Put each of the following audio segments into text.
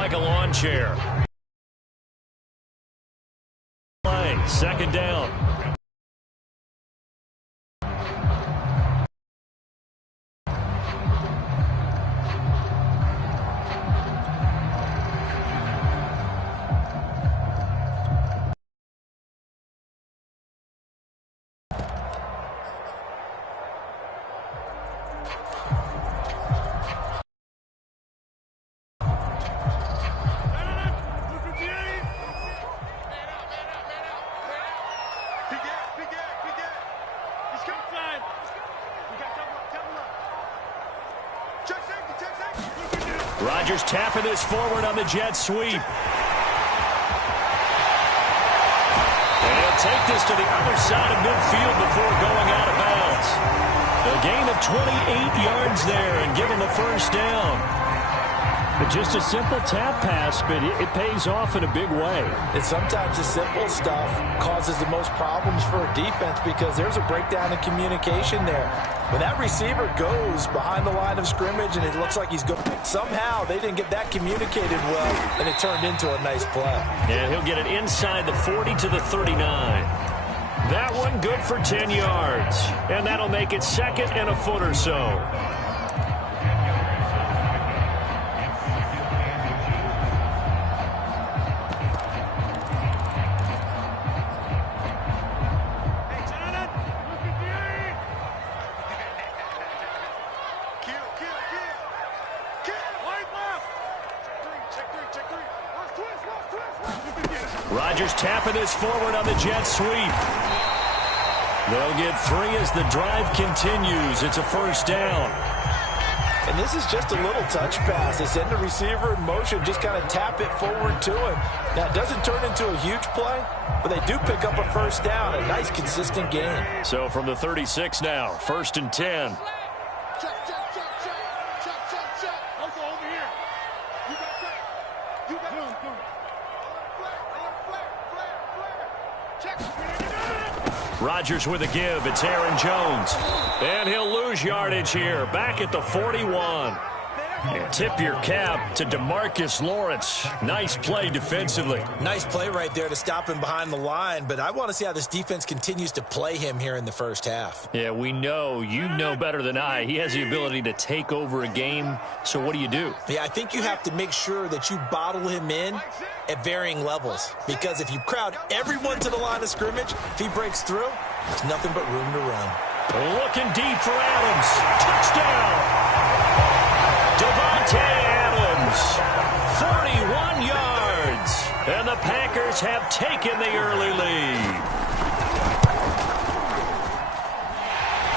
like a lawn chair. Play, second down. Rodgers tapping this forward on the jet sweep. And he'll take this to the other side of midfield before going out of bounds. A gain of 28 yards there and give him a first down. But just a simple tap pass, but it pays off in a big way. And sometimes the simple stuff causes the most problems for a defense because there's a breakdown in communication there. When that receiver goes behind the line of scrimmage and it looks like he's going, somehow they didn't get that communicated well, and it turned into a nice play. And he'll get it inside the 40 to the 39. That one good for 10 yards. And that'll make it second and a foot or so. Rodgers tapping this forward on the jet sweep. They'll get 3 as the drive continues. It's a first down. And this is just a little touch pass. They send the receiver in motion, just kind of tap it forward to him. Now, it doesn't turn into a huge play, but they do pick up a first down, a nice, consistent gain. So from the 36 now, 1st and 10. Rodgers with a give. It's Aaron Jones. And he'll lose yardage here. Back at the 41. And tip your cap to DeMarcus Lawrence. Nice play defensively. Nice play right there to stop him behind the line, but I want to see how this defense continues to play him here in the first half. Yeah, we know. You know better than I. He has the ability to take over a game. So what do? Yeah, I think you have to make sure that you bottle him in at varying levels, because if you crowd everyone to the line of scrimmage, if he breaks through, there's nothing but room to run. Looking deep for Adams. Touchdown! Devontae Adams, 41 yards, and the Packers have taken the early lead.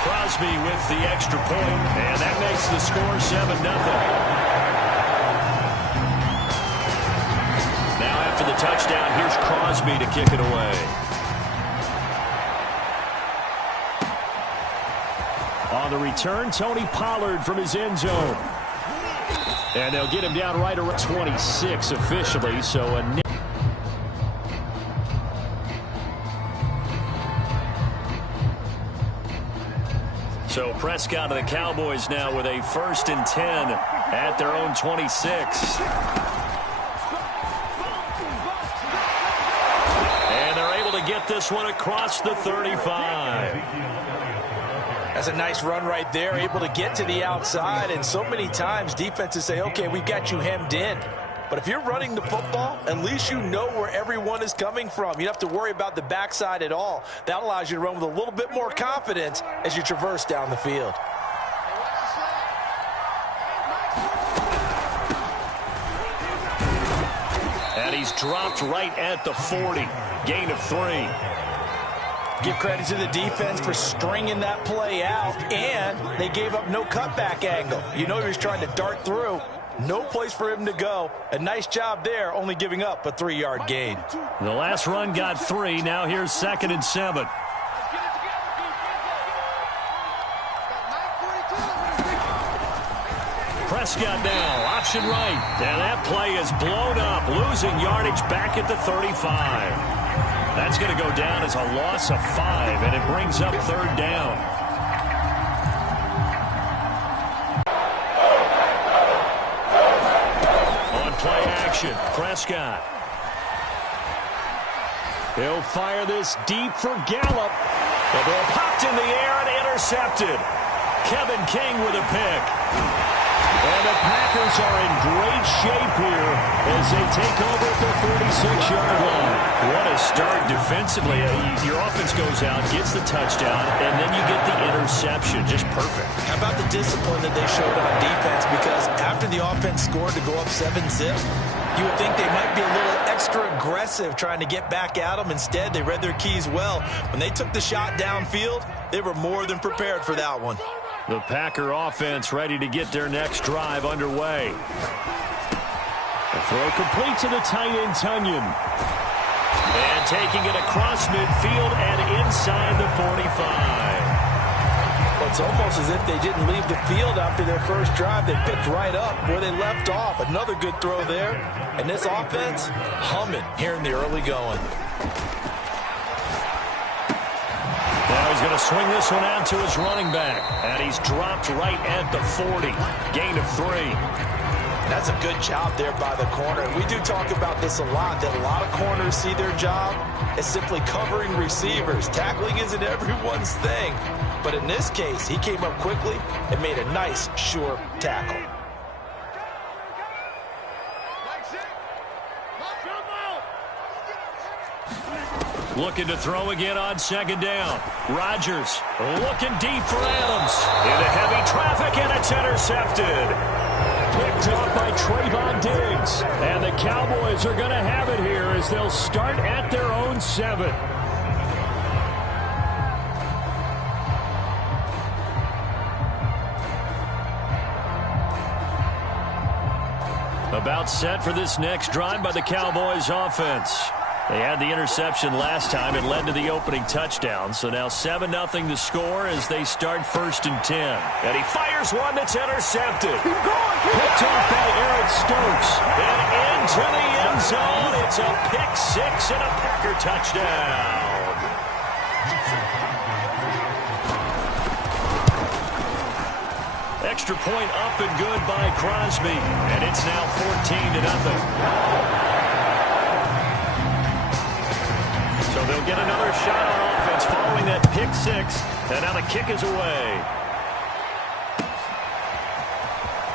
Crosby with the extra point, and that makes the score 7-0. Now after the touchdown, here's Crosby to kick it away. On the return, Tony Pollard from his end zone. And they'll get him down right around 26 officially, so a So Prescott and the Cowboys now with a 1st and 10 at their own 26. And they're able to get this one across the 35. That's a nice run right there, able to get to the outside. And so many times defenses say, okay, we've got you hemmed in. But if you're running the football, at least you know where everyone is coming from. You don't have to worry about the backside at all. That allows you to run with a little bit more confidence as you traverse down the field. And he's dropped right at the 40. Gain of 3. Give credit to the defense for stringing that play out, and they gave up no cutback angle. You know he was trying to dart through. No place for him to go. A nice job there, only giving up a 3-yard gain. The last run got 3. Now here's 2nd and 7. Prescott now, option right. And that play is blown up, losing yardage back at the 35. That's going to go down as a loss of 5, and it brings up 3rd down. On play action. action. Prescott. He'll fire this deep for Gallup. The ball popped in the air and intercepted. Kevin King with a pick. And the Packers are in great shape here as they take over at the 46-yard line. What a start defensively. Your offense goes out, gets the touchdown, and then you get the interception. Just perfect. How about the discipline that they showed on defense? Because after the offense scored to go up 7-zip, you would think they might be a little extra aggressive trying to get back at them. Instead, they read their keys well. When they took the shot downfield, they were more than prepared for that one. The Packer offense ready to get their next drive underway. The throw complete to the tight end, Tunyon. And taking it across midfield and inside the 45. Well, it's almost as if they didn't leave the field after their first drive. They picked right up where they left off. Another good throw there. And this offense, humming here in the early going. Now he's going to swing this one out to his running back. And he's dropped right at the 40. Gain of 3. That's a good job there by the corner. We do talk about this a lot, that a lot of corners see their job as simply covering receivers. Tackling isn't everyone's thing. But in this case, he came up quickly and made a nice, sure tackle. Looking to throw again on second down. Rodgers looking deep for Adams. Into heavy traffic, and it's intercepted. Picked up by Trayvon Diggs. And the Cowboys are going to have it here as they'll start at their own 7. About set for this next drive by the Cowboys offense. They had the interception last time. It led to the opening touchdown. So now 7-0 the score as they start 1st and 10. And he fires one that's intercepted. Picked off by Eric Stokes. And into the end zone. It's a pick 6 and a Packer touchdown. Extra point up and good by Crosby. And it's now 14-0. So they'll get another shot on offense following that pick 6. And now the kick is away.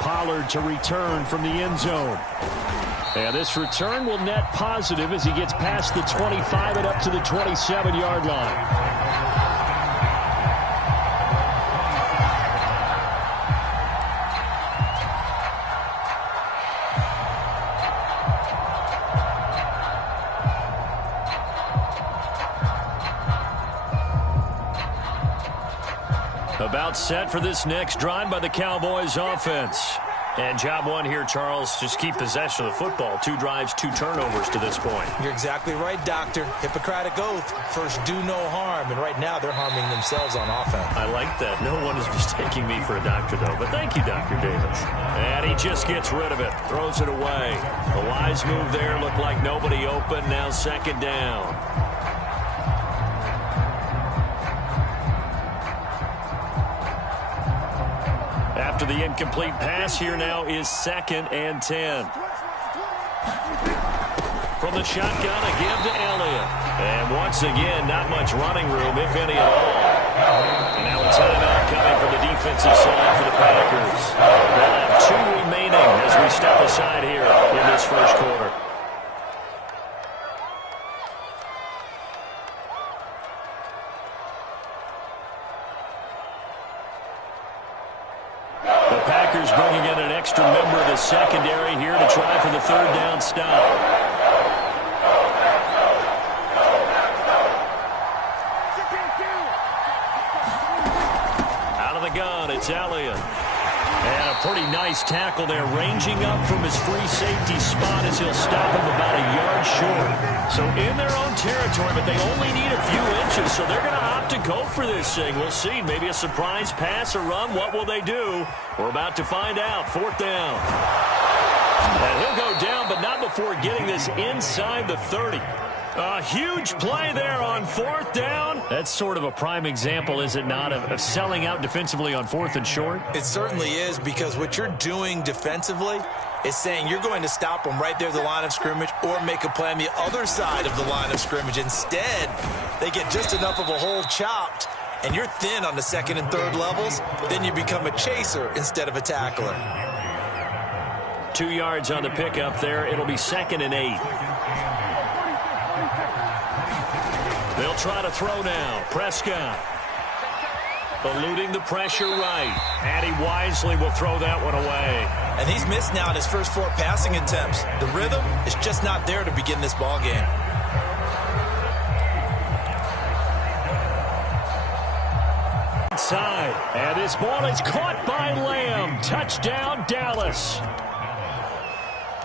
Pollard to return from the end zone. And this return will net positive as he gets past the 25 and up to the 27-yard line. About set for this next drive by the Cowboys offense. And job one here, Charles, just keep possession of the football. 2 drives, 2 turnovers to this point. You're exactly right, Doctor. Hippocratic oath. First, do no harm. And right now, they're harming themselves on offense. I like that. No one is mistaking me for a doctor, though. But thank you, Dr. Davis. And he just gets rid of it. Throws it away. The wise move there. Looked like nobody open. Now 2nd down. After the incomplete pass, here now is 2nd and 10. From the shotgun, a give to Elliott. And once again, not much running room, if any at all. And now a timeout coming from the defensive side for the Packers. They'll have 2 remaining as we step aside here in this first quarter. Bringing in an extra member of the secondary here to try for the 3rd down stop. Out of the gun, it's Elliott. And a pretty nice tackle there, ranging up from his free safety spot as he'll stop him about a yard short. So in their own territory, but they only need a few inches, so they're going to opt to go for this thing. We'll see. Maybe a surprise pass or run. What will they do? We're about to find out. 4th down. And he'll go down, but not before getting this inside the 30. A huge play there on 4th down. That's sort of a prime example, is it not, of selling out defensively on 4th and short? It certainly is, because what you're doing defensively is saying you're going to stop them right there at the line of scrimmage or make a play on the other side of the line of scrimmage. Instead, they get just enough of a hole chopped, and you're thin on the 2nd and 3rd levels. Then you become a chaser instead of a tackler. 2 yards on the pickup there. It'll be 2nd and 8. They'll try to throw now. Prescott eluding the pressure right. And he wisely will throw that one away. And he's missed now in his first 4 passing attempts. The rhythm is just not there to begin this ball game. Inside. And this ball is caught by Lamb. Touchdown, Dallas.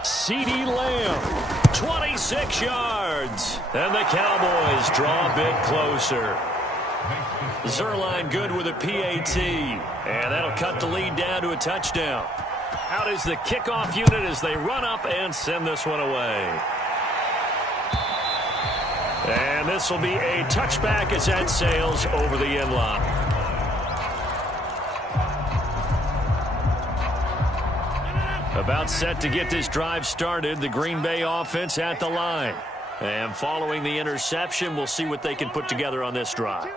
CeeDee Lamb. 26 yards. And the Cowboys draw a bit closer. Zerline good with a PAT. And that'll cut the lead down to a touchdown. Out is the kickoff unit as they run up and send this one away. And this will be a touchback as that sails over the end line. About set to get this drive started. The Green Bay offense at the line. And following the interception, we'll see what they can put together on this drive.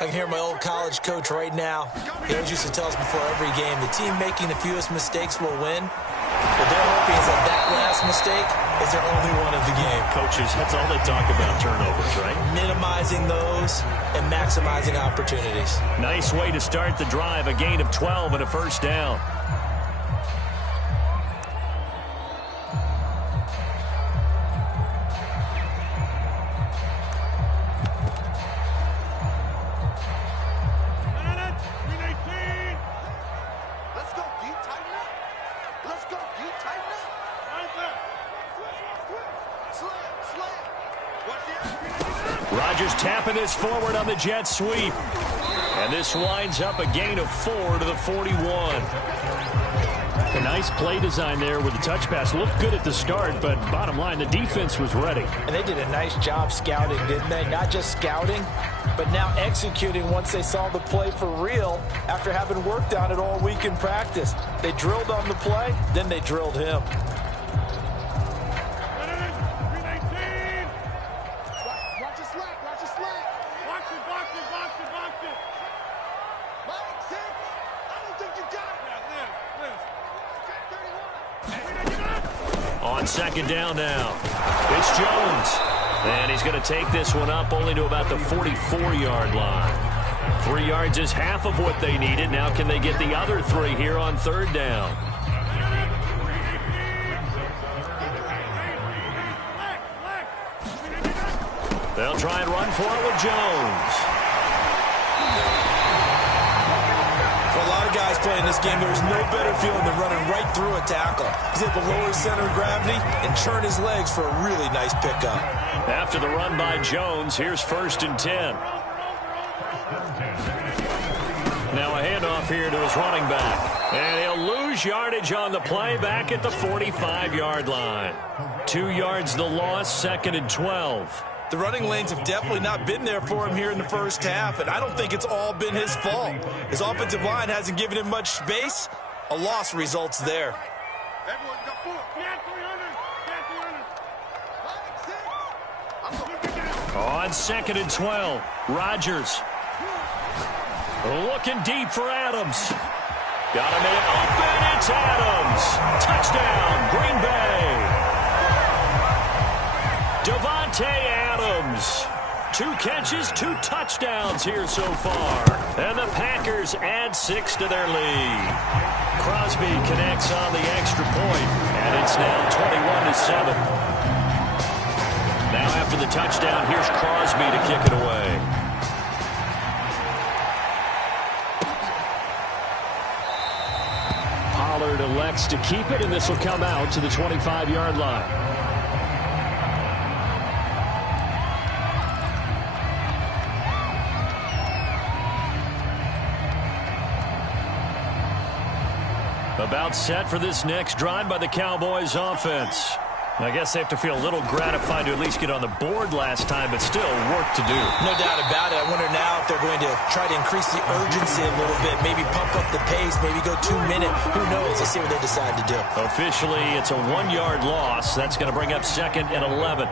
I can hear my old college coach right now. He always used to tell us before every game, the team making the fewest mistakes will win. What they're hoping is that last mistake is their only one of the game. Coaches, that's all they talk about, turnovers, right? Minimizing those and maximizing opportunities. Nice way to start the drive. A gain of 12 and a first down. Rodgers tapping this forward on the jet sweep. And this winds up a gain of 4 to the 41. A nice play design there with the touch pass. Looked good at the start, but bottom line, the defense was ready. And they did a nice job scouting, didn't they? Not just scouting, but now executing once they saw the play for real after having worked on it all week in practice. They drilled on the play, then they drilled him. On 2nd down now, it's Jones. And he's going to take this one up only to about the 44-yard line. 3 yards is half of what they needed. Now can they get the other 3 here on 3rd down? They'll try and run for it with Jones. For a lot of guys playing this game, there's no better feeling than running right through a tackle. He's able to lower his center of gravity and churn his legs for a really nice pickup. After the run by Jones, here's 1st and 10. Now a handoff here to his running back. And he'll lose yardage on the play back at the 45-yard line. 2 yards the loss, 2nd and 12. The running lanes have definitely not been there for him here in the first half, and I don't think it's all been his fault. His offensive line hasn't given him much space. A loss results there. On 2nd and 12, Rodgers looking deep for Adams. Got him in open, it's Adams. Touchdown, Green Bay. Devontae Adams. 2 catches, 2 touchdowns here so far. And the Packers add 6 to their lead. Crosby connects on the extra point, and it's now 21-7. Now after the touchdown, here's Crosby to kick it away. Pollard elects to keep it, and this will come out to the 25-yard line. About set for this next drive by the Cowboys offense. I guess they have to feel a little gratified to at least get on the board last time, but still work to do. No doubt about it. I wonder now if they're going to try to increase the urgency a little bit, maybe pump up the pace, maybe go 2 minute. Who knows? Let's see what they decide to do. Officially, it's a 1-yard loss. That's going to bring up 2nd and 11.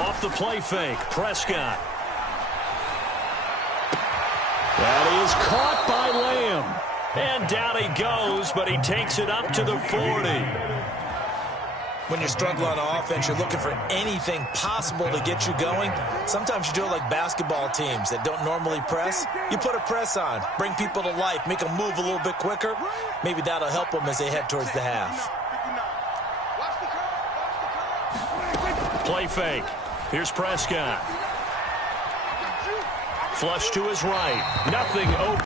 Off the play fake, Prescott. That is caught by Lamb. And down he goes, but he takes it up to the 40. When you're struggling on offense, you're looking for anything possible to get you going. Sometimes you do it like basketball teams that don't normally press. You put a press on, bring people to life, make them move a little bit quicker. Maybe that'll help them as they head towards the half. Play fake. Here's Prescott. Flush to his right. Nothing open.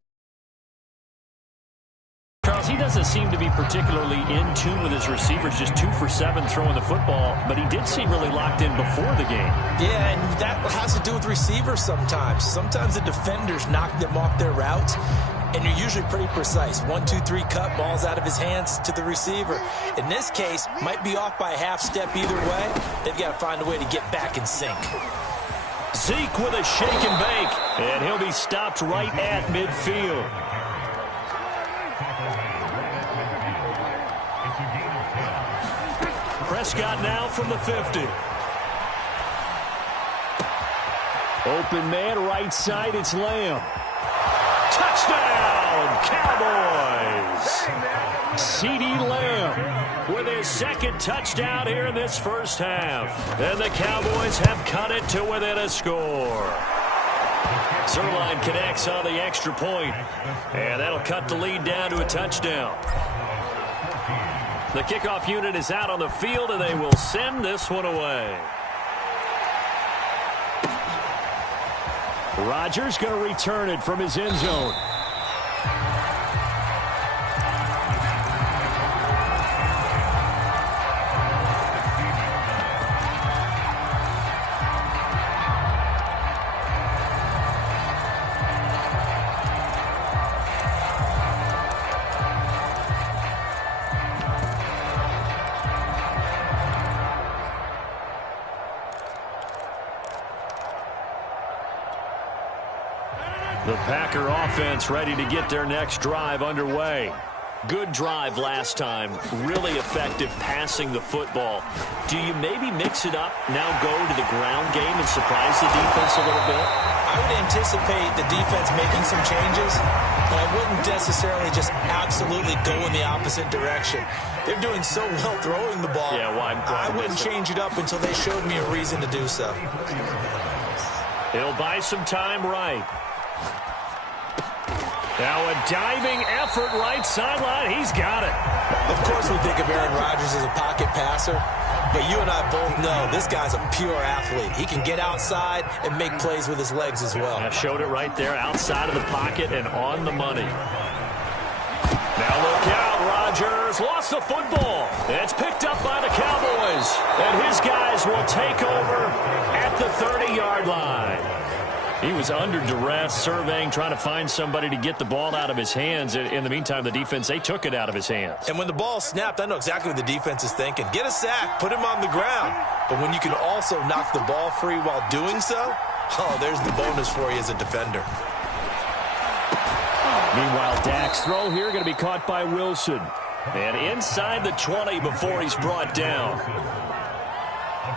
Charles, he doesn't seem to be particularly in tune with his receivers, just 2 for 7 throwing the football, but he did seem really locked in before the game. Yeah, and that has to do with receivers sometimes. Sometimes the defenders knock them off their routes, and you're usually pretty precise. 1, 2, 3 cut, balls out of his hands to the receiver. In this case, might be off by a half step either way. They've got to find a way to get back in sync. Zeke with a shake and bake, and he'll be stopped right at midfield. Prescott now from the 50. Open man right side, it's Lamb. Touchdown, Cowboys! CeeDee Lamb with his 2nd touchdown here in this first half. And the Cowboys have cut it to within a score. Zerline connects on the extra point, and that'll cut the lead down to a touchdown. The kickoff unit is out on the field, and they will send this one away. Rodgers going to return it from his end zone. The Packer offense ready to get their next drive underway. Good drive last time. Really effective passing the football. Do you maybe mix it up, now go to the ground game and surprise the defense a little bit? I would anticipate the defense making some changes, but I wouldn't necessarily just absolutely go in the opposite direction. They're doing so well throwing the ball. Yeah, why I wouldn't change it up until they showed me a reason to do so. He'll buy some time right. Now a diving effort right sideline. He's got it. Of course we think of Aaron Rodgers as a pocket passer, but you and I both know this guy's a pure athlete. He can get outside and make plays with his legs as well. I showed it right there, outside of the pocket and on the money. Now look out, Rodgers lost the football. It's picked up by the Cowboys, and his guys will take over at the 30-yard line. He was under duress, surveying, trying to find somebody to get the ball out of his hands. In the meantime, the defense, they took it out of his hands. And when the ball snapped, I know exactly what the defense is thinking. Get a sack, put him on the ground. But when you can also knock the ball free while doing so, oh, there's the bonus for you as a defender. Meanwhile, Dak's throw here going to be caught by Wilson. And inside the 20 before he's brought down.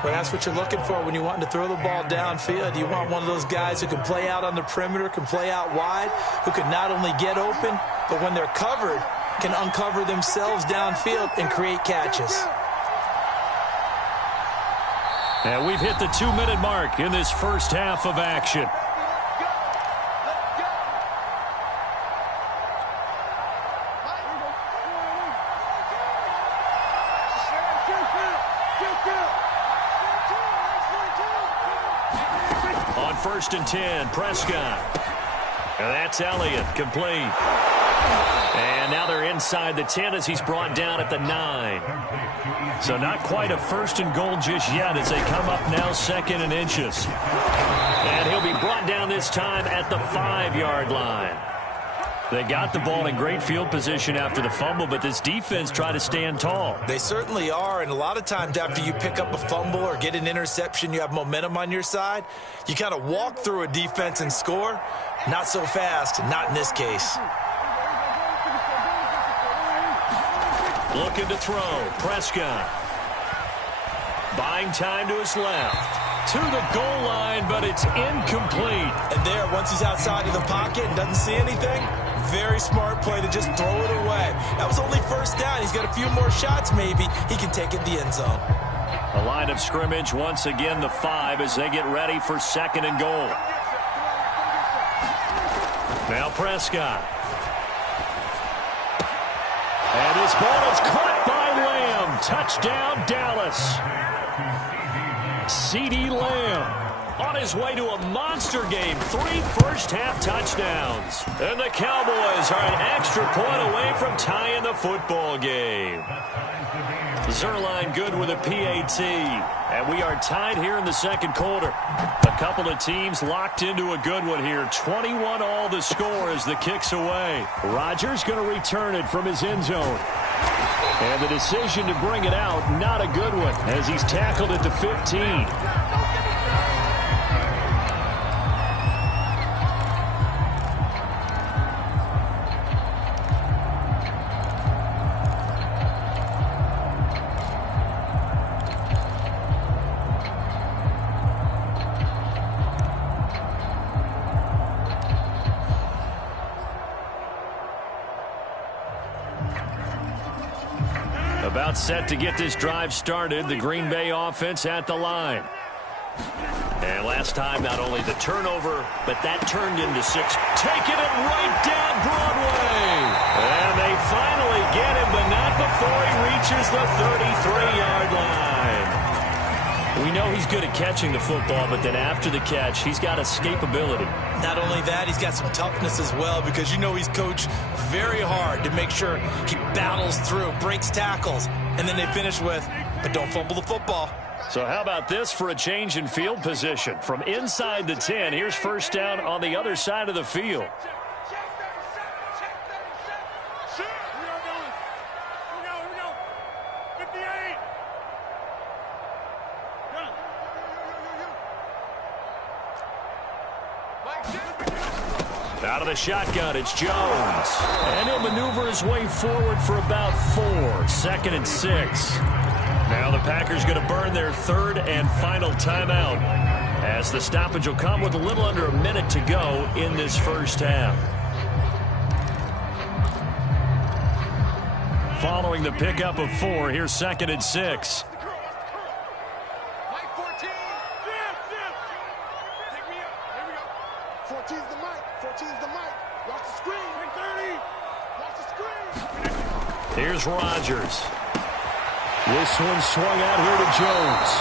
Well, that's what you're looking for when you want to throw the ball downfield. You want one of those guys who can play out on the perimeter, can play out wide, who can not only get open, but when they're covered, can uncover themselves downfield and create catches. And we've hit the 2-minute mark in this first half of action. On 1st and 10, Prescott. And that's Elliott, complete. And now they're inside the 10 as he's brought down at the 9. So not quite a 1st and goal just yet as they come up now 2nd and inches. And he'll be brought down this time at the 5-yard line. They got the ball in great field position after the fumble, but this defense tried to stand tall. They certainly are, and a lot of times after you pick up a fumble or get an interception, you have momentum on your side. You kind of walk through a defense and score. Not so fast, not in this case. Looking to throw. Prescott. Buying time to his left. To the goal line, but it's incomplete. And there, once he's outside of the pocket and doesn't see anything, very smart play to just throw it away. That was only first down. He's got a few more shots maybe. He can take it in the end zone. A line of scrimmage, once again the 5 as they get ready for 2nd and goal. Now Prescott. And his ball is caught by Lamb. Touchdown, Dallas. CeeDee Lamb on his way to a monster game. 3 first-half touchdowns. And the Cowboys are an extra point away from tying the football game. Zerline good with a PAT. And we are tied here in the 2nd quarter. A couple of teams locked into a good one here. 21 all the score as the kick's away. Rodgers going to return it from his end zone. And the decision to bring it out, not a good one, as he's tackled at the 15. About set to get this drive started. The Green Bay offense at the line. And last time, not only the turnover, but that turned into 6. Taking it right down Broadway. And they finally get him, but not before he reaches the 33-yard line. We know he's good at catching the football, but then after the catch, he's got escapability. Not only that, he's got some toughness as well, because you know he's coached very hard to make sure he battles through, breaks tackles, and then they finish with, but don't fumble the football. So how about this for a change in field position? From inside the 10, here's first down on the other side of the field. Out of the shotgun, it's Jones. And he'll maneuver his way forward for about 4. 2nd and 6. Now the Packers going to burn their 3rd and final timeout, as the stoppage will come with a little under a minute to go in this first half. Following the pickup of 4, here's 2nd and 6. Here's Rodgers. This one swung out here to Jones.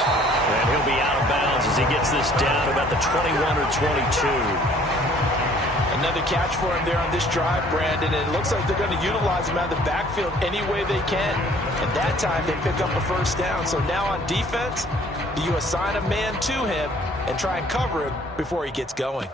And he'll be out of bounds as he gets this down about the 21 or 22. Another catch for him there on this drive, Brandon. And it looks like they're going to utilize him out of the backfield any way they can. And that time they pick up a first down. So now on defense, you assign a man to him and try and cover him before he gets going.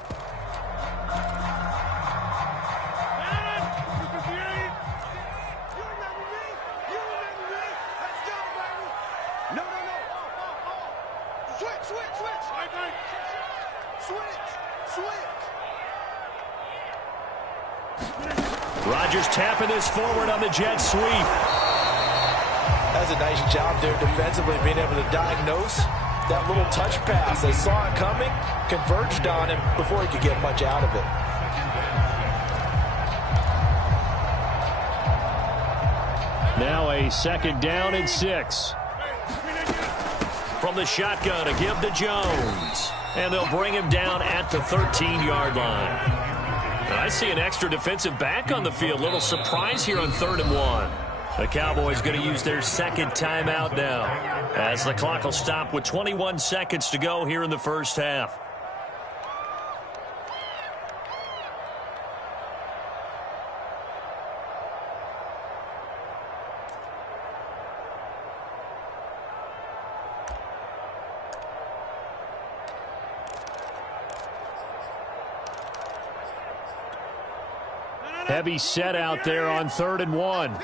Rodgers tapping this forward on the jet sweep. That's a nice job there defensively, being able to diagnose that little touch pass. They saw it coming, converged on him before he could get much out of it. Now a 2nd down and 6. From the shotgun, a give to Jones. And they'll bring him down at the 13-yard line. And I see an extra defensive back on the field. Little surprise here on 3rd and 1. The Cowboys going to use their 2nd timeout now, as the clock will stop with 21 seconds to go here in the first half. Heavy set out there on 3rd and 1.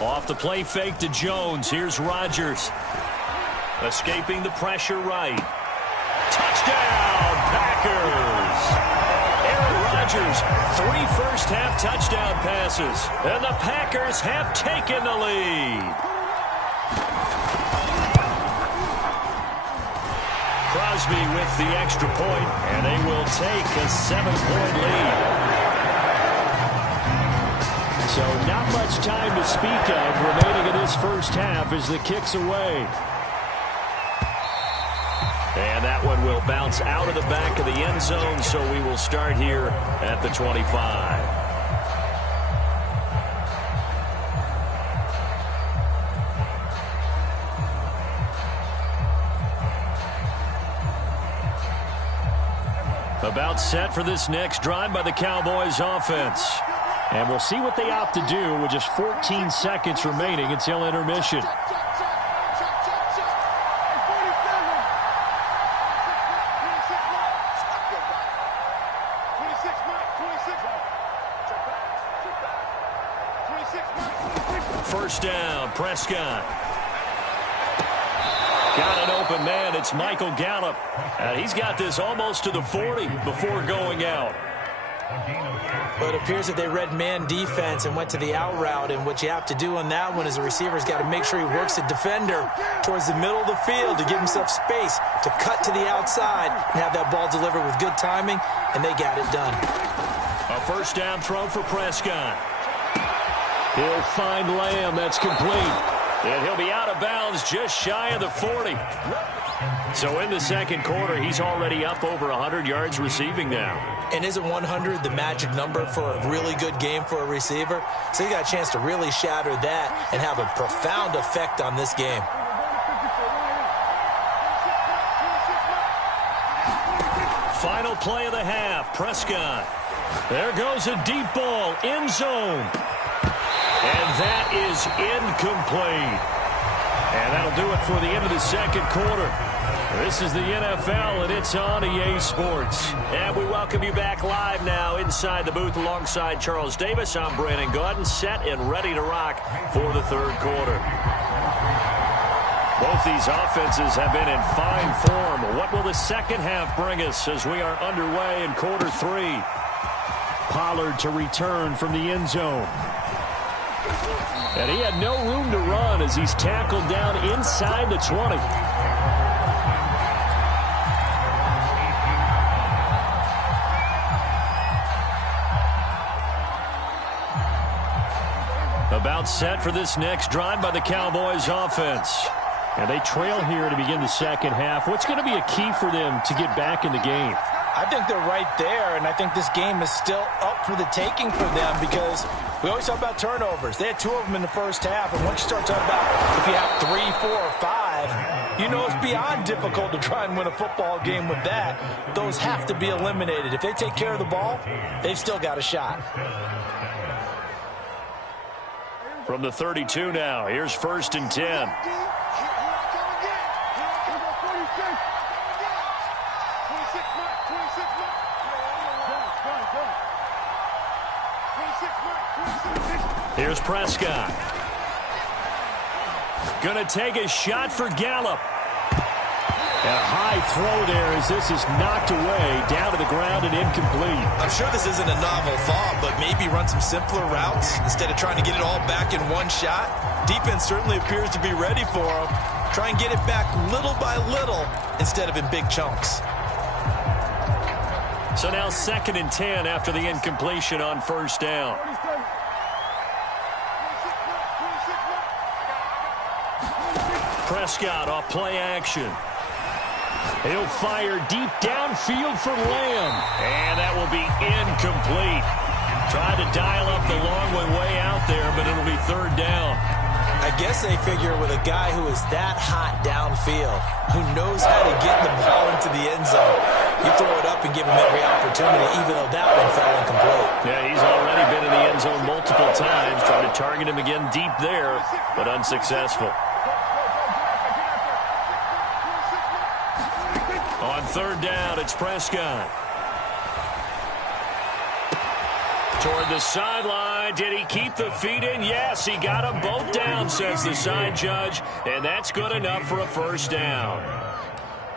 Off the play fake to Jones. Here's Rodgers. Escaping the pressure right. Touchdown, Packers! Aaron Rodgers, 3 first-half touchdown passes. And the Packers have taken the lead. Crosby with the extra point, and they will take a 7-point lead. So not much time to speak of remaining in this first half as the kick's away. And that one will bounce out of the back of the end zone, so we will start here at the 25. About set for this next drive by the Cowboys offense. And we'll see what they opt to do with just 14 seconds remaining until intermission. First down, Prescott. Got an open man. It's Michael Gallup. And he's got this almost to the 40 before going out. But it appears that they read man defense and went to the out route. And what you have to do on that one is the receiver's got to make sure he works the defender towards the middle of the field to give himself space to cut to the outside and have that ball delivered with good timing. And they got it done. A first down throw for Prescott. He'll find Lamb. That's complete. And he'll be out of bounds just shy of the 40. So in the second quarter, he's already up over 100 yards receiving now. And isn't 100 the magic number for a really good game for a receiver? So he got a chance to really shatter that and have a profound effect on this game. Final play of the half, Prescott. There goes a deep ball, end zone. And that is incomplete. And that'll do it for the end of the second quarter. This is the NFL, and it's on EA Sports. And we welcome you back live now inside the booth alongside Charles Davis. I'm Brandon Gaudin, set and ready to rock for the third quarter. Both these offenses have been in fine form. What will the second half bring us as we are underway in quarter 3? Pollard to return from the end zone. And he had no room to run as he's tackled down inside the 20. About set for this next drive by the Cowboys offense. And they trail here to begin the second half. What's going to be a key for them to get back in the game? I think they're right there, and I think this game is still up for the taking for them because we always talk about turnovers. They had 2 of them in the first half, and once you start talking about if you have 3, 4, or 5, you know it's beyond difficult to try and win a football game with that. Those have to be eliminated. If they take care of the ball, they've still got a shot. From the 32 now, here's 1st and 10. Here's Prescott. Gonna take a shot for Gallup. And a high throw there as this is knocked away, down to the ground and incomplete. I'm sure this isn't a novel thought, but maybe run some simpler routes instead of trying to get it all back in one shot. Defense certainly appears to be ready for him. Try and get it back little by little instead of in big chunks. So now 2nd and 10 after the incompletion on 1st down. Prescott off play action. He'll fire deep downfield for Lamb. And that will be incomplete. Tried to dial up the long one way out there, but it'll be 3rd down. I guess they figure with a guy who is that hot downfield, who knows how to get the ball into the end zone, you throw it up and give him every opportunity, even though that one fell incomplete. Yeah, he's already been in the end zone multiple times, trying to target him again deep there, but unsuccessful. On third down, it's Prescott. Toward the sideline. Did he keep the feet in? Yes, he got them both down, says the side judge. And that's good enough for a first down.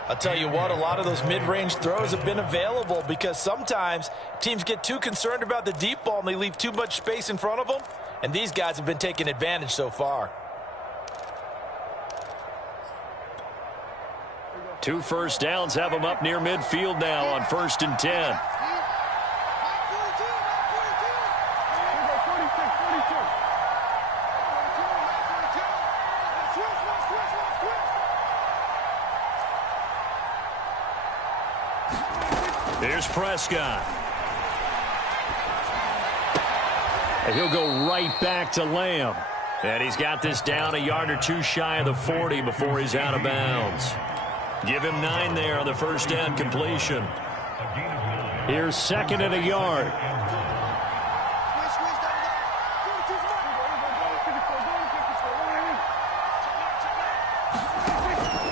I'll tell you what, a lot of those mid-range throws have been available because sometimes teams get too concerned about the deep ball and they leave too much space in front of them. And these guys have been taking advantage so far. 2 first downs have them up near midfield now on 1st and 10. Here's Prescott. And he'll go right back to Lamb. And he's got this down a yard or two shy of the 40 before he's out of bounds. Give him 9 there on the first down completion. Here's 2nd and a yard.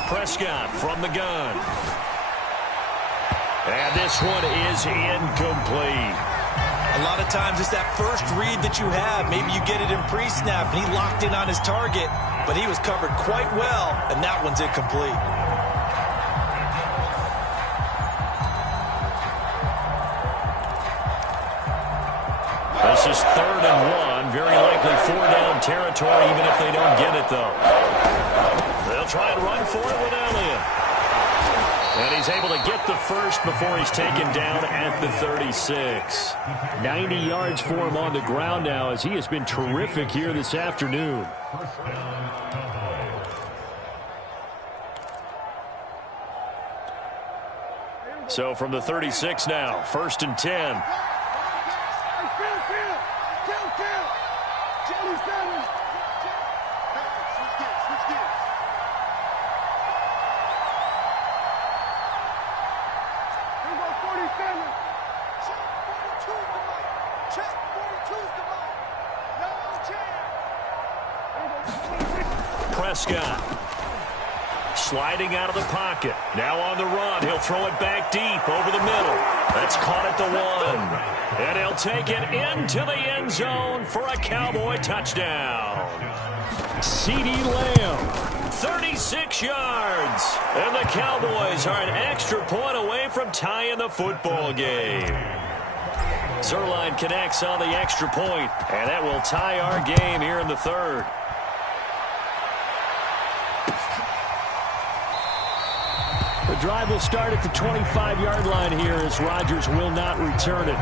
Prescott from the gun. And this one is incomplete. A lot of times it's that first read that you have. Maybe you get it in pre-snap, and he locked in on his target, but he was covered quite well, and that one's incomplete. This is 3rd and 1. Very likely 4-down territory, even if they don't get it, though. They'll try and run for it with Elliott. And he's able to get the first before he's taken down at the 36. 90 yards for him on the ground now, as he has been terrific here this afternoon. So from the 36 now, 1st and 10. Prescott sliding out of the pocket. Now on the run. He'll throw it back deep over the middle. That's caught at the 1. And he'll take it into the end zone for a Cowboy touchdown. CeeDee Lamb, 36 yards. And the Cowboys are an extra point away from tying the football game. Zerline connects on the extra point, and that will tie our game here in the 3rd. The drive will start at the 25-yard line here as Rodgers will not return it.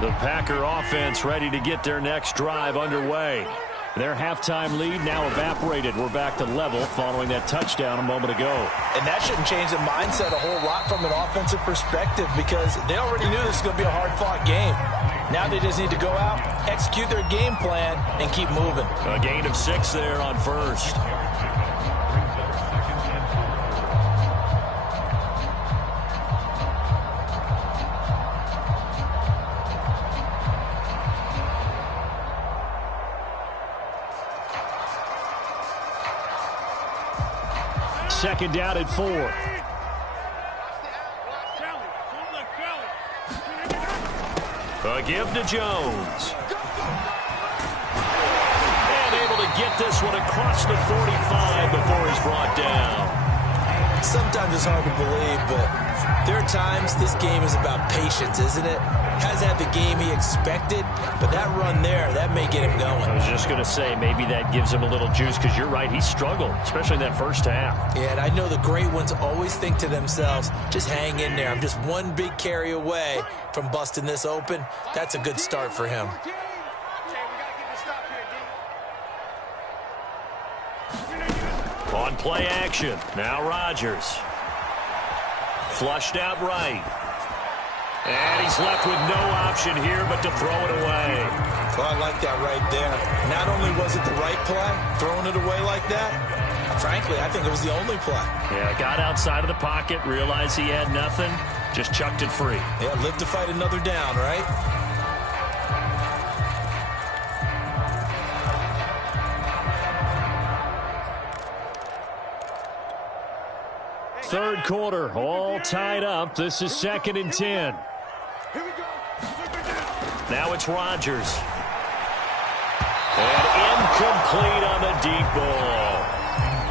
The Packer offense ready to get their next drive underway. Their halftime lead now evaporated. We're back to level following that touchdown a moment ago. And that shouldn't change the mindset a whole lot from an offensive perspective because they already knew this was going to be a hard-fought game. Now they just need to go out, execute their game plan, and keep moving. A gain of 6 there on 1st. Second down at 4. A give to Jones. And able to get this one across the 45 before he's brought down. Sometimes it's hard to believe, but there are times this game is about patience, isn't it? Hasn't had the game he expected, but that run there, that may get him going. I was just going to say, maybe that gives him a little juice, because you're right, he struggled, especially in that first half. Yeah, and I know the great ones always think to themselves, just hang in there. I'm just one big carry away from busting this open. That's a good start for him. On play action, now Rodgers. Flushed out right. And he's left with no option here but to throw it away. Well, I like that right there. Not only was it the right play, throwing it away like that, frankly, I think it was the only play. Yeah, got outside of the pocket, realized he had nothing, just chucked it free. Yeah, live to fight another down, right? Third quarter, all tied up. This is 2nd and 10. Now it's Rodgers. And incomplete on the deep ball.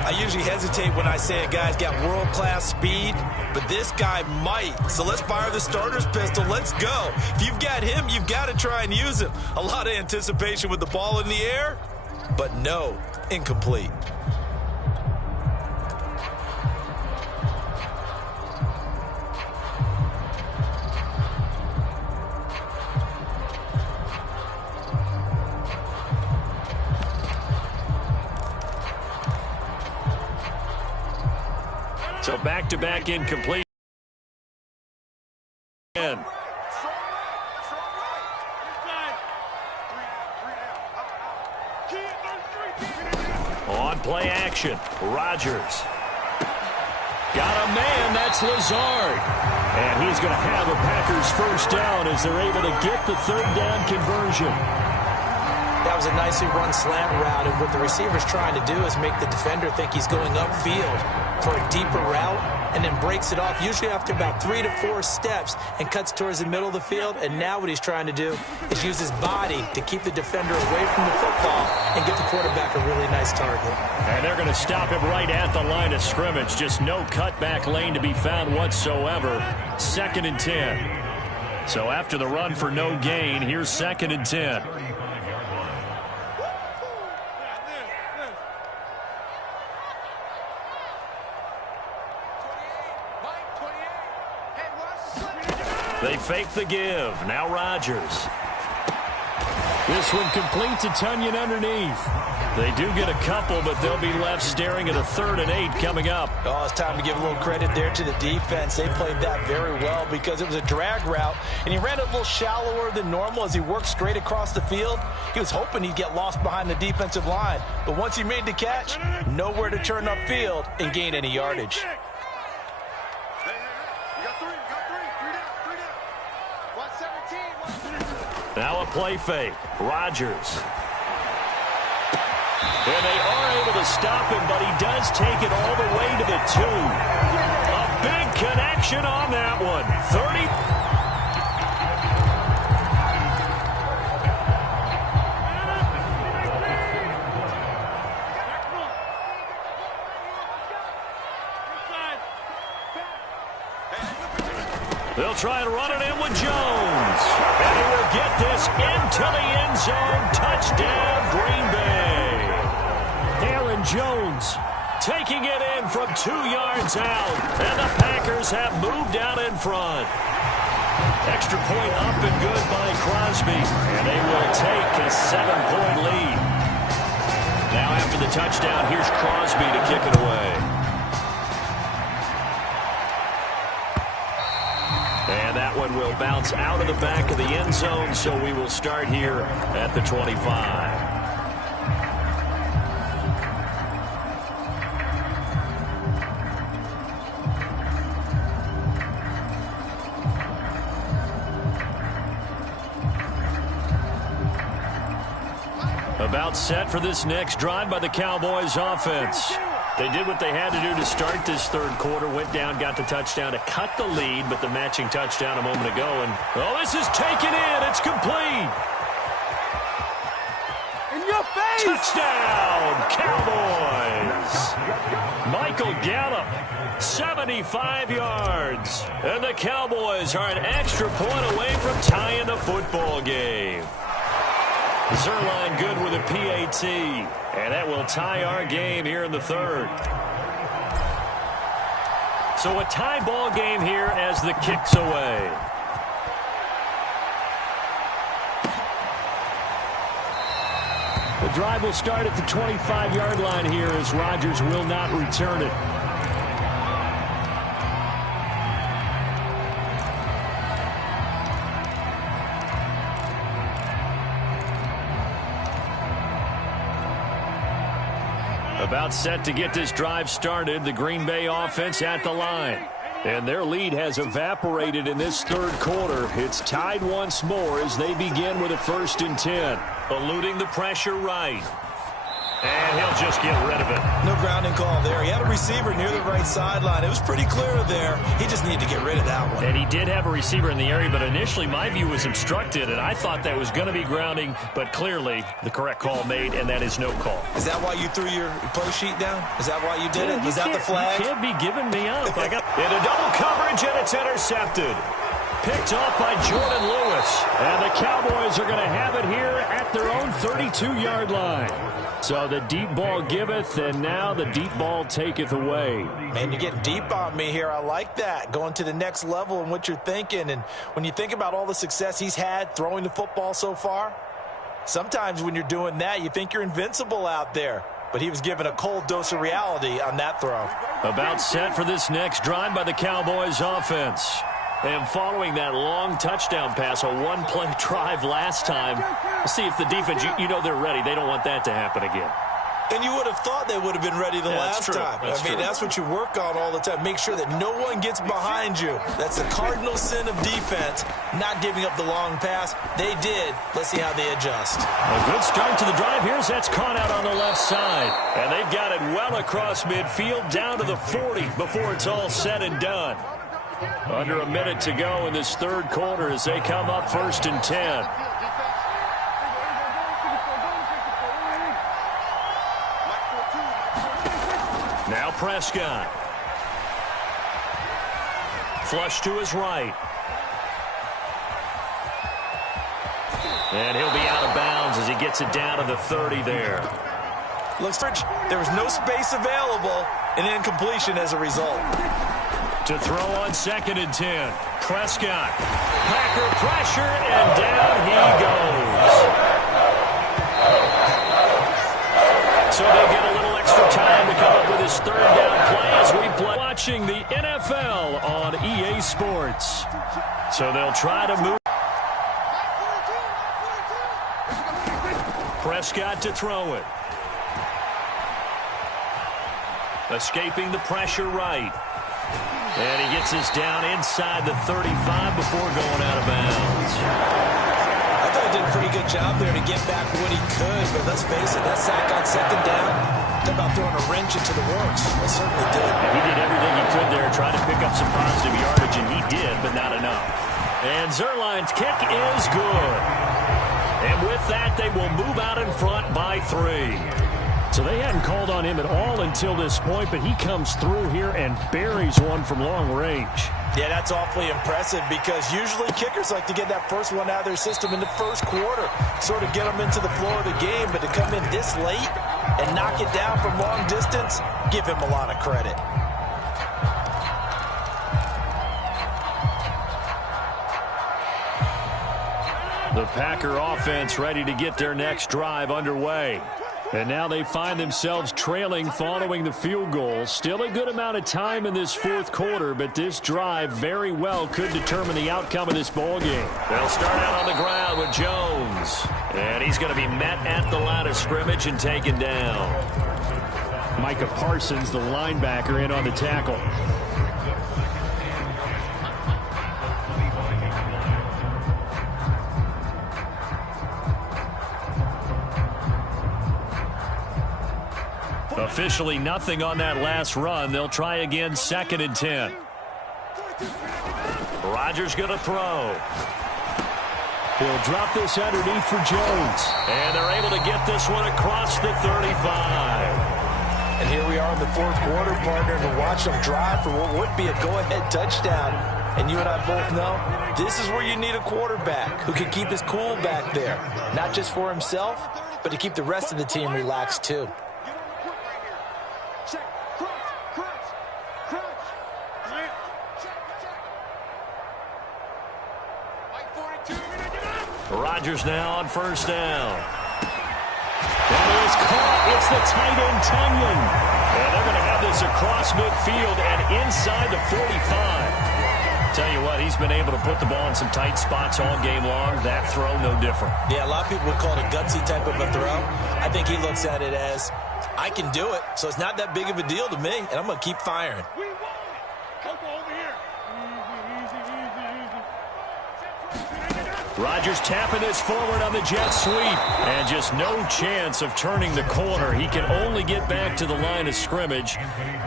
I usually hesitate when I say a guy's got world-class speed, but this guy might. So let's fire the starter's pistol. Let's go. If you've got him, you've got to try and use him. A lot of anticipation with the ball in the air, but no, incomplete. So back-to-back incomplete. On play action, Rodgers. Got a man, that's Lazard. And he's going to have a Packers first down as they're able to get the third down conversion. That was a nicely run slant route, and what the receiver's trying to do is make the defender think he's going upfield for a deeper route, and then breaks it off, usually after about 3 to 4 steps, and cuts towards the middle of the field. And now what he's trying to do is use his body to keep the defender away from the football and get the quarterback a really nice target. And they're going to stop him right at the line of scrimmage. Just no cutback lane to be found whatsoever. 2nd and 10. So after the run for no gain, here's 2nd and 10. They fake the give. Now Rodgers. This one completes a Tunyon underneath. They do get a couple, but they'll be left staring at a 3rd and 8 coming up. Oh, it's time to give a little credit there to the defense. They played that very well because it was a drag route, and he ran it a little shallower than normal as he worked straight across the field. He was hoping he'd get lost behind the defensive line, but once he made the catch, nowhere to turn upfield and gain any yardage. Now a play fake. Rodgers. And they are able to stop him, but he does take it all the way to the 2. A big connection on that one. 30. They'll try and run it in with Jones. And he will get this into the end zone. Touchdown, Green Bay. Aaron Jones taking it in from 2 yards out. And the Packers have moved out in front. Extra point up and good by Crosby. And they will take a 7-point lead. Now after the touchdown, here's Crosby to kick it away. And that one will bounce out of the back of the end zone, so we will start here at the 25. About set for this next drive by the Cowboys offense. They did what they had to do to start this third quarter. Went down, got the touchdown to cut the lead, but the matching touchdown a moment ago. And, oh, this is taken in. It's complete. In your face. Touchdown, Cowboys. Michael Gallup, 75 yards. And the Cowboys are an extra point away from tying the football game. Zerline good with a PAT, and that will tie our game here in the third. So a tie ball game here as the kick's away. The drive will start at the 25-yard line here as Rodgers will not return it. About set to get this drive started. The Green Bay offense at the line. And their lead has evaporated in this third quarter. It's tied once more as they begin with a 1st and 10. Eluding the pressure right. And he'll just get rid of it. No grounding call there. He had a receiver near the right sideline. It was pretty clear there. He just needed to get rid of that one. And he did have a receiver in the area, but initially my view was obstructed, and I thought that was going to be grounding, but clearly the correct call made, and that is no call. Is that why you threw your play sheet down? Is that why you did it? Was that the flag? You can't be giving me up. I got into double coverage, and it's intercepted. Picked off by Jordan Lewis. And the Cowboys are going to have it here at their own 32-yard line. So the deep ball giveth, and now the deep ball taketh away. Man, you're getting deep on me here. I like that. Going to the next level in what you're thinking. And when you think about all the success he's had throwing the football so far, sometimes when you're doing that, you think you're invincible out there. But he was given a cold dose of reality on that throw. About set for this next drive by the Cowboys offense. And following that long touchdown pass, a one-play drive last time, we'll see if the defense, you know they're ready. They don't want that to happen again. And you would have thought they would have been ready the last time. That's what you work on all the time. Make sure that no one gets behind you. That's the cardinal sin of defense, not giving up the long pass. They did. Let's see how they adjust. A good start to the drive. Here's that's caught out on the left side. And they've got it well across midfield down to the 40 before it's all said and done. Under a minute to go in this third quarter as they come up 1st and 10. Now Prescott. Flush to his right. And he'll be out of bounds as he gets it down to the 30 there. Looks like there was no space available, and incompletion as a result. To throw on 2nd and 10. Prescott. Packer pressure, and down he goes. So they get a little extra time to come up with his 3rd down play as we play. Watching the NFL on EA Sports. So they'll try to move. Prescott to throw it. Escaping the pressure right. And he gets us down inside the 35 before going out of bounds. I thought he did a pretty good job there to get back what he could, but let's face it, that sack on 2nd down, they're about throwing a wrench into the works. It certainly did. And he did everything he could there, trying to pick up some positive yardage, and he did, but not enough. And Zerline's kick is good. And with that, they will move out in front by 3. So they hadn't called on him at all until this point, but he comes through here and buries one from long range. Yeah, that's awfully impressive because usually kickers like to get that first one out of their system in the first quarter, sort of get them into the flow of the game, but to come in this late and knock it down from long distance, give him a lot of credit. The Packer offense ready to get their next drive underway. And now they find themselves trailing following the field goal. Still a good amount of time in this 4th quarter, but this drive very well could determine the outcome of this ball game. They'll start out on the ground with Jones. And he's going to be met at the line of scrimmage and taken down. Micah Parsons, the linebacker, in on the tackle. Officially nothing on that last run. They'll try again 2nd and 10. Rodgers going to throw. He'll drop this underneath for Jones. And they're able to get this one across the 35. And here we are in the 4th quarter, partner, to watch them drive for what would be a go-ahead touchdown. And you and I both know this is where you need a quarterback who can keep his cool back there. Not just for himself, but to keep the rest of the team relaxed too. Rodgers now on 1st down. That is caught. It's the tight end, Tunyon. And they're going to have this across midfield and inside the 45. Tell you what, he's been able to put the ball in some tight spots all game long. That throw, no different. Yeah, a lot of people would call it a gutsy type of a throw. I think he looks at it as, I can do it, so it's not that big of a deal to me, and I'm going to keep firing. Rodgers tapping this forward on the jet sweep. And just no chance of turning the corner. He can only get back to the line of scrimmage.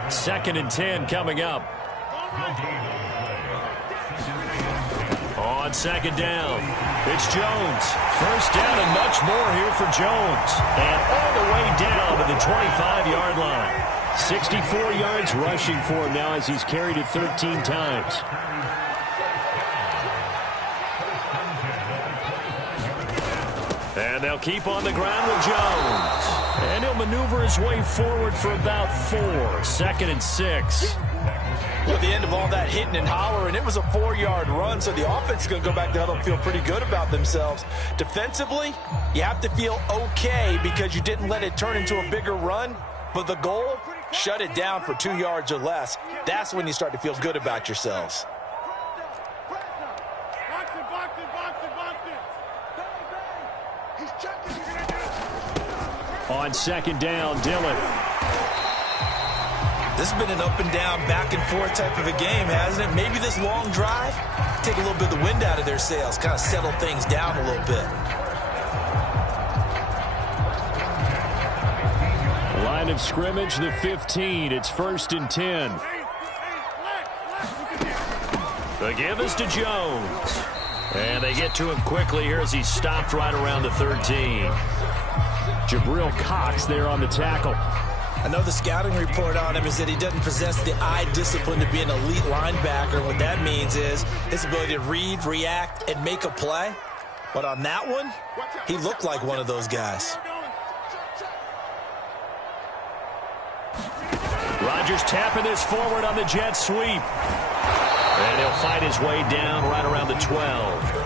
2nd and 10 coming up. On 2nd down, it's Jones. 1st down and much more here for Jones. And all the way down to the 25-yard line. 64 yards rushing for him now as he's carried it 13 times. And they'll keep on the ground with Jones. And he'll maneuver his way forward for about 4. 2nd and 6. Well, at the end of all that hitting and hollering, it was a 4-yard run, so the offense is going to go back to huddle and feel pretty good about themselves. Defensively, you have to feel okay because you didn't let it turn into a bigger run. But the goal, shut it down for 2 yards or less. That's when you start to feel good about yourselves. On 2nd down, Dillon. This has been an up and down, back and forth type of a game, hasn't it? Maybe this long drive, take a little bit of the wind out of their sails, kind of settle things down a little bit. Line of scrimmage, the 15. It's 1st and 10. The give is to Jones. And they get to him quickly here as he's stopped right around the 13. Jabril Cox there on the tackle. I know the scouting report on him is that he doesn't possess the eye discipline to be an elite linebacker. What that means is his ability to read, react, and make a play. But on that one, he looked like one of those guys. Rodgers tapping this forward on the jet sweep. And he'll fight his way down right around the 12.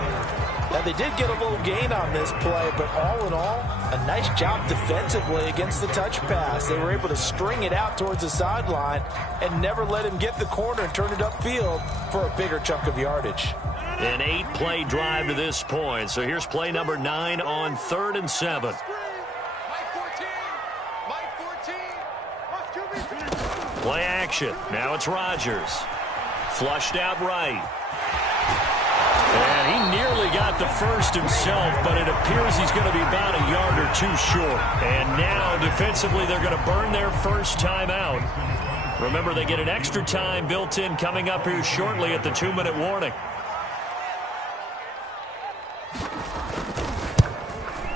Now, they did get a little gain on this play, but all in all, a nice job defensively against the touch pass. They were able to string it out towards the sideline and never let him get the corner and turn it upfield for a bigger chunk of yardage. An 8-play drive to this point. So here's play number 9 on 3rd and 7. Play action. Now it's Rodgers. Flushed out right. And he nearly got the first himself, but it appears he's going to be about a yard or 2 short. And now, defensively, they're going to burn their first time out. Remember, they get an extra time built in coming up here shortly at the 2-minute warning.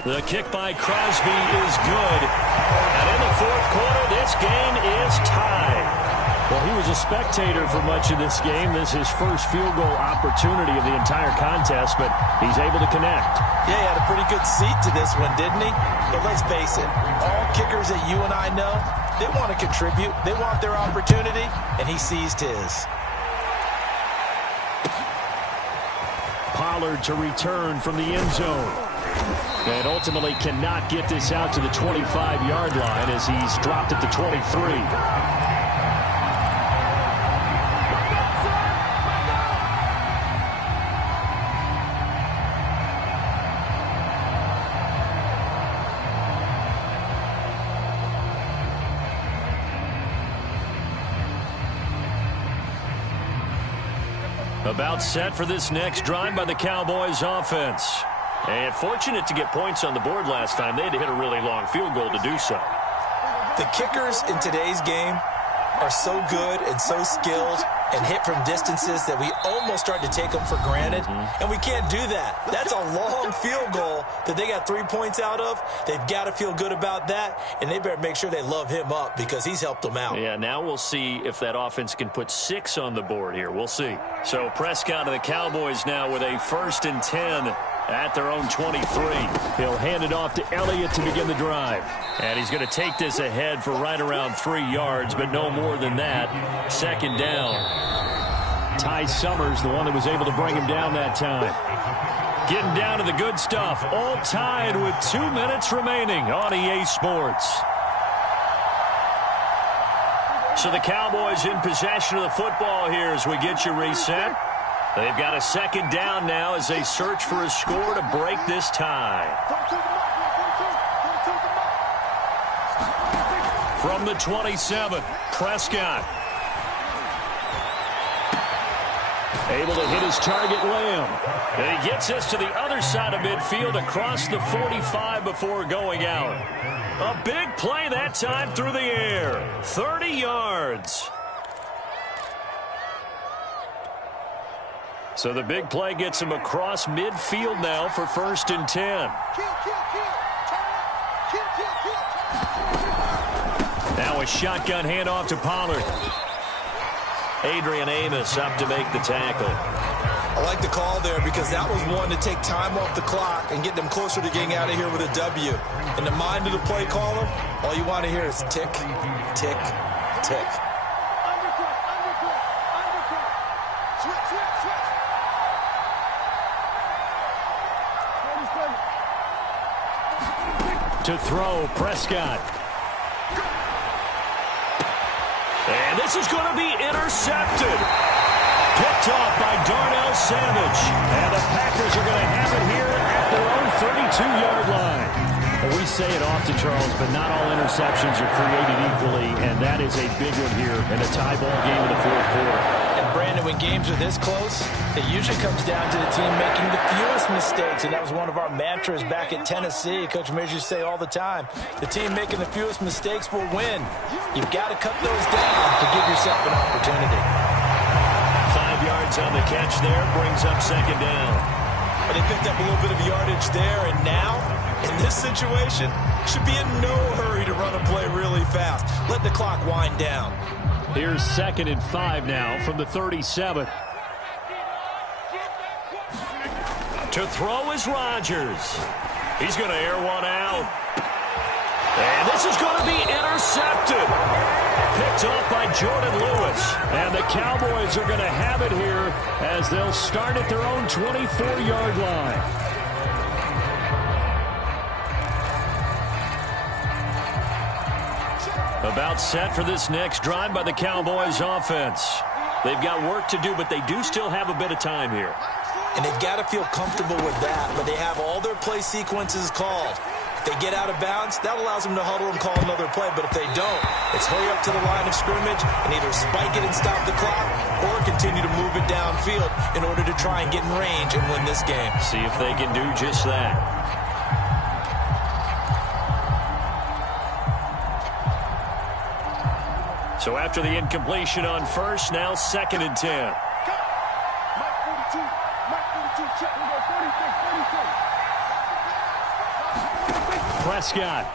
The kick by Crosby is good. And in the 4th quarter, this game is tied. Well, he was a spectator for much of this game. This is his first field goal opportunity of the entire contest, but he's able to connect. Yeah, he had a pretty good seat to this one, didn't he? But let's face it, all kickers that you and I know, they want to contribute. They want their opportunity, and he seized his. Pollard to return from the end zone. And ultimately cannot get this out to the 25-yard line as he's dropped at the 23. About set for this next drive by the Cowboys offense. And fortunate to get points on the board last time. They had to hit a really long field goal to do so. The kickers in today's game are so good and so skilled and hit from distances that we almost start to take them for granted. And we can't do that. That's a long field goal that they got 3 points out of. They've got to feel good about that, and they better make sure they love him up because he's helped them out. Yeah, now we'll see if that offense can put 6 on the board here. We'll see. So Prescott and the Cowboys now with a 1st and 10 at their own 23. He'll hand it off to Elliott to begin the drive. And he's going to take this ahead for right around 3 yards, but no more than that. 2nd down. Ty Summers, the one that was able to bring him down that time. Getting down to the good stuff. All tied with 2 minutes remaining on EA Sports. So the Cowboys in possession of the football here as we get you reset. They've got a 2nd down now as they search for a score to break this tie. From the 27, Prescott. Able to hit his target, Lamb. And he gets us to the other side of midfield across the 45 before going out. A big play that time through the air. 30 yards. So the big play gets him across midfield now for 1st and 10. Now a shotgun handoff to Pollard. Adrian Amos up to make the tackle. I like the call there because that was one to take time off the clock and get them closer to getting out of here with a W. In the mind of the play caller, all you want to hear is tick, tick, tick. To throw, Prescott. And this is going to be intercepted. Picked off by Darnell Savage. And the Packers are going to have it here at their own 32-yard line. Well, we say it often, Charles, but not all interceptions are created equally, and that is a big one here in a tie ball game in the 4th quarter. And Brandon, when games are this close, it usually comes down to the team making the fewest mistakes, and that was one of our mantras back at Tennessee. Coach Mears used to say all the time, the team making the fewest mistakes will win. You've got to cut those down to give yourself an opportunity. 5 yards on the catch there, brings up 2nd down. But they picked up a little bit of yardage there, and now, in this situation, should be in no hurry to run a play really fast. Let the clock wind down. Here's 2nd and 5 now from the 37. To throw is Rodgers. He's going to air one out. And this is going to be intercepted. Picked off by Jordan Lewis. And the Cowboys are going to have it here as they'll start at their own 24-yard line. About set for this next drive by the Cowboys offense. They've got work to do, but they do still have a bit of time here. And they've got to feel comfortable with that, but they have all their play sequences called. If they get out of bounds, that allows them to huddle and call another play, but if they don't, it's hurry up to the line of scrimmage and either spike it and stop the clock or continue to move it downfield in order to try and get in range and win this game. See if they can do just that. So after the incompletion on first, now 2nd and 10. Prescott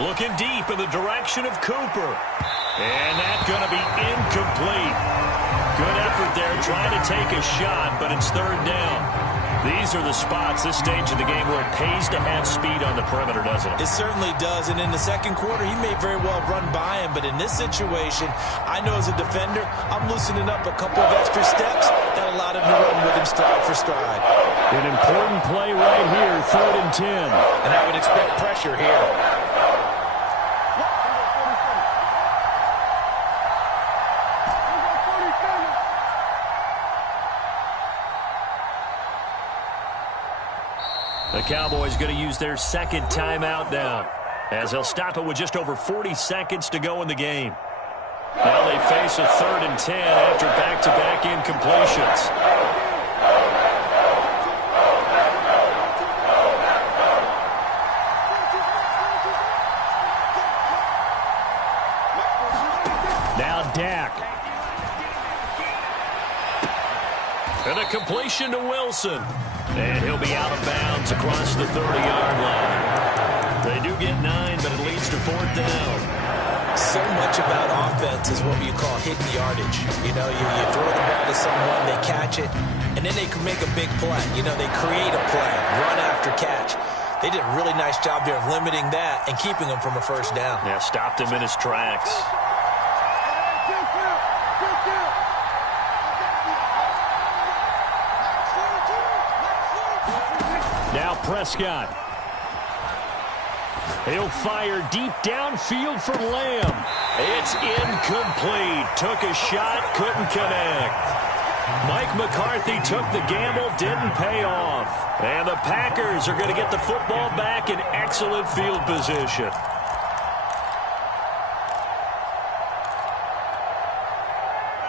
looking deep in the direction of Cooper. And that's going to be incomplete. Good effort there trying to take a shot, but it's 3rd down. These are the spots, this stage of the game, where it pays to have speed on the perimeter, doesn't it? It certainly does, and in the 2nd quarter, he may very well run by him, but in this situation, I know as a defender, I'm loosening up a couple of extra steps that allowed him to run with him stride for stride. An important play right here, 3rd and 10. And I would expect pressure here. The Cowboys going to use their 2nd timeout now, as they'll stop it with just over 40 seconds to go in the game. Now they face a 3rd and 10 after back-to-back incompletions. Now Dak. And a completion to Wilson. And he'll be out of bounds across the 30-yard line. They do get 9, but it leads to 4th down. So much about offense is what you call hidden yardage. You know, you throw the ball to someone, they catch it, and then they can make a big play. You know, they create a play, run after catch. They did a really nice job there of limiting that and keeping him from a 1st down. Yeah, stopped him in his tracks. Now Prescott. He'll fire deep downfield for Lamb. It's incomplete. Took a shot, couldn't connect. Mike McCarthy took the gamble, didn't pay off. And the Packers are going to get the football back in excellent field position.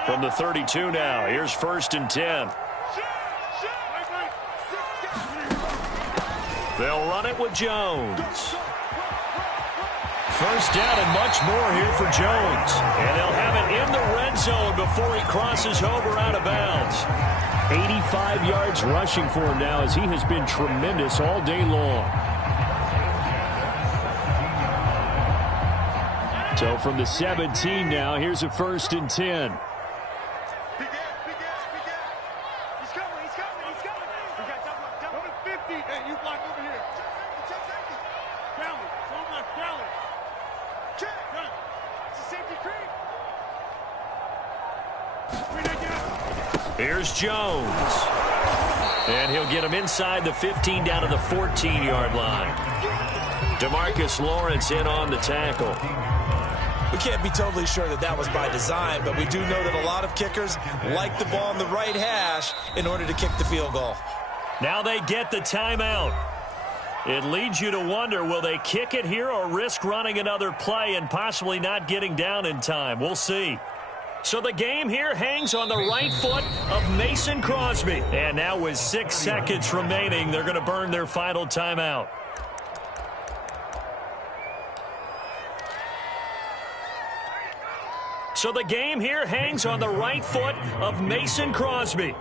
From the 32 now, here's 1st and 10. They'll run it with Jones. 1st down and much more here for Jones. And they'll have it in the red zone before he crosses over out of bounds. 85 yards rushing for him now as he has been tremendous all day long. So from the 17 now, here's a 1st and 10. Here's Jones. And he'll get him inside the 15 down to the 14-yard line. DeMarcus Lawrence in on the tackle. We can't be totally sure that that was by design, but we do know that a lot of kickers like the ball on the right hash in order to kick the field goal. Now they get the timeout. It leads you to wonder, will they kick it here or risk running another play and possibly not getting down in time? We'll see. So the game here hangs on the right foot of Mason Crosby. And now with 6 seconds remaining, they're going to burn their final timeout. So the game here hangs on the right foot of Mason Crosby.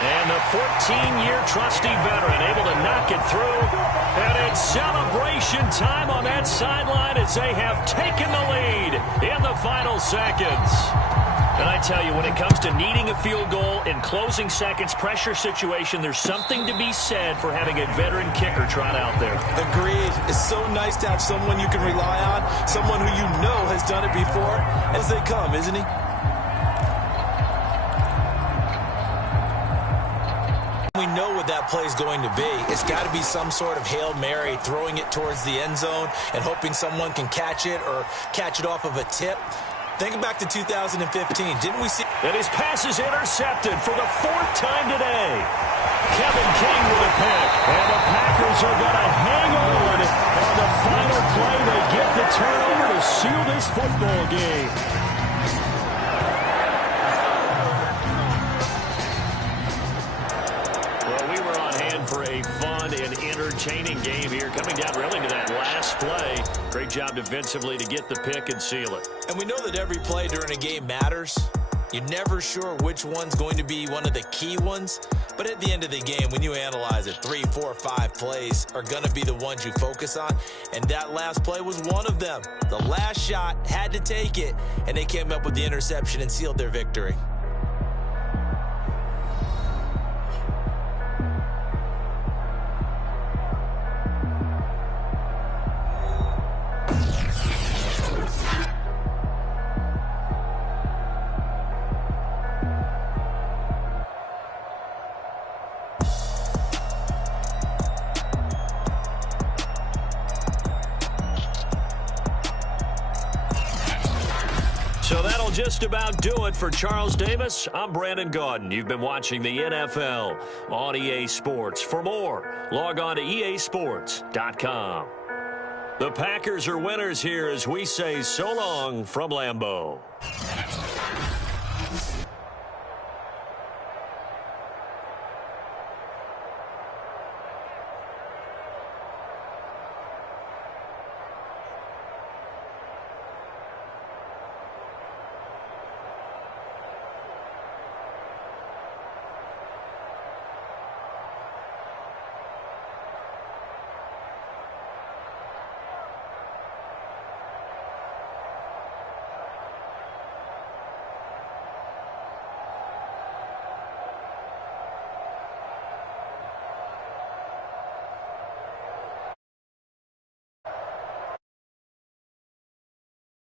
And the 14-year trusty veteran able to knock it through. And it's celebration time on that sideline as they have taken the lead in the final seconds. And I tell you, when it comes to needing a field goal in closing seconds, pressure situation, there's something to be said for having a veteran kicker trot out there. Agreed. It's so nice to have someone you can rely on, someone who you know has done it before as they come, isn't he? We know what that play is going to be. It's got to be some sort of Hail Mary, throwing it towards the end zone and hoping someone can catch it or catch it off of a tip. Think back to 2015. Didn't we see? And his pass is intercepted for the 4th time today. Kevin King with a pick. And the Packers are going to hang on. On the final play, they get the turnover to seal this football game. For a fun and entertaining game here, coming down really to that last play. Great job defensively to get the pick and seal it. And we know that every play during a game matters. You're never sure which one's going to be one of the key ones. But at the end of the game, when you analyze it, 3, 4, 5 plays are going to be the ones you focus on. And that last play was one of them. The last shot had to take it, and they came up with the interception and sealed their victory. So that'll just about do it for Charles Davis. I'm Brandon Gaudin. You've been watching the NFL on EA Sports. For more, log on to easports.com. The Packers are winners here as we say so long from Lambeau.